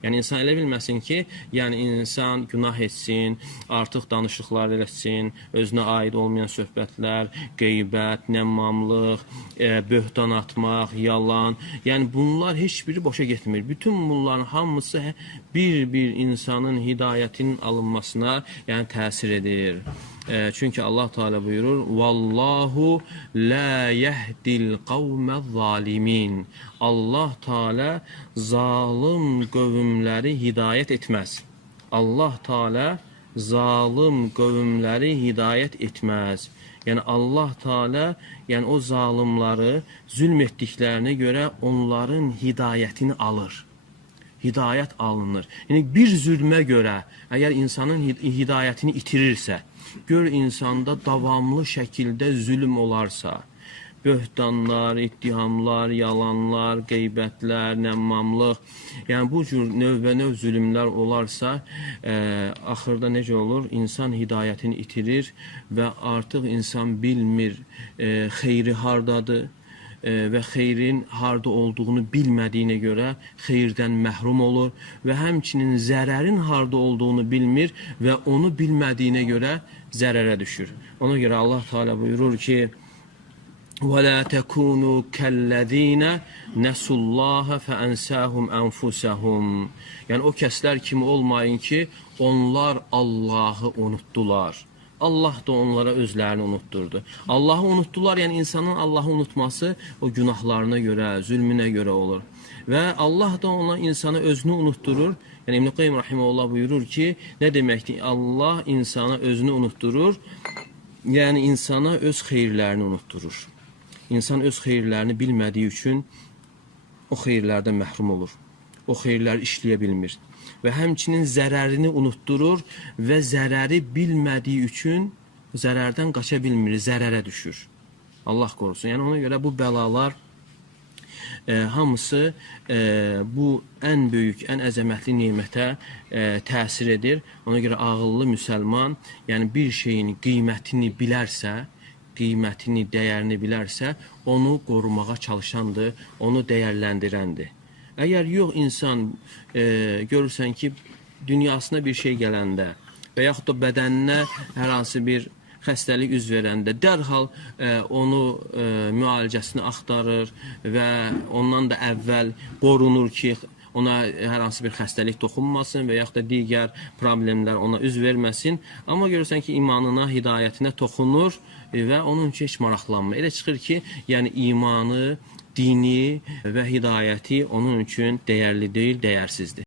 Yəni insan elə bilməsin ki, yəni insan günah etsin, artıq danışıqlar eləsin, özünə aid olmayan söhbətlər, qeybət, nəmmamlıq, böhtan atmaq, yalan. Yəni bunlar heç biri boşa getmir. Bütün bunların hamısı bir insanın hidayətinin alınmasına, yəni təsir edir. Çünki Allah Teala buyurur: "Vallahu la yehdil kavmez zalimin." Allah Teala zalim qövmləri hidayət etməz. Allah Teala zalim qövmləri hidayət etməz. Yəni Allah Teala, yəni o zalimləri zülm etdiklərinə görə onların hidayətini alır. Hidayət alınır. Yəni bir zülmə görə əgər insanın hidayətini itirirsə, gör insanda davamlı şəkildə zülm olarsa, böhtanlar, ittihamlar, yalanlar, qeybətlər, nəmmamlıq, yəni bu cür növbə-növ zülmlər olarsa, axırda necə olur? İnsan hidayətini itirir və artıq insan bilmir xeyri hardadır və xeyrin harda olduğunu bilmədiyinə görə xeyirdən məhrum olur və həmçinin zərərin harda olduğunu bilmir və onu bilmədiyinə görə zərərə düşür. Ona görə Allah Teala buyurur ki: وَلَا تَكُونُوا كَالَّذ۪ينَ نَسُوا اللّٰهَ فَاَنْسَاهُمْ أَنْفُسَهُمْ. Yəni o kəslər kimi olmayın ki, onlar Allah'ı unuttular. Allah da onlara özlərini unutturdu. Allah'ı unuttular, yəni insanın Allah'ı unutması o günahlarına görə, zülmünə görə olur. Və Allah da ona insana özünü unutturur. Yəni İbn-i Qayyim Rahimehullah buyurur ki, nə deməkdir? Allah insana özünü unutturur, yəni insana öz xeyirlərini unutturur. İnsan öz xeyirlərini bilmədiyi üçün o xeyirlərdən məhrum olur. O xeyirləri işləyə bilmir. Və həmçinin zərərini unutturur və zərəri bilmədiyi üçün zərərdən qaça bilmir, zərərə düşür. Allah qorusun. Yəni ona görə bu bəlalar hamısı bu ən böyük, ən əzəmətli nemətə təsir edir. Ona görə ağıllı müsəlman, yəni bir şeyin qiymətini bilərsə, qiymətini, dəyərini bilərsə, onu qorumağa çalışandır, onu dəyərləndirəndir. Əgər yox insan görürsən ki, dünyasına bir şey gələndə və yaxud da bədəninə hər hansı bir xəstəlik üz verəndə dərhal onu müalicəsini axtarır və ondan da əvvəl qorunur ki, ona hər hansı bir xəstəlik toxunmasın və yaxud da digər problemlər ona üz verməsin. Amma görürsən ki, imanına, hidayətinə toxunur və onun üçün heç maraqlanmır. Elə çıxır ki, yəni imanı, dini və hidayəti onun üçün dəyərli deyil, dəyərsizdir.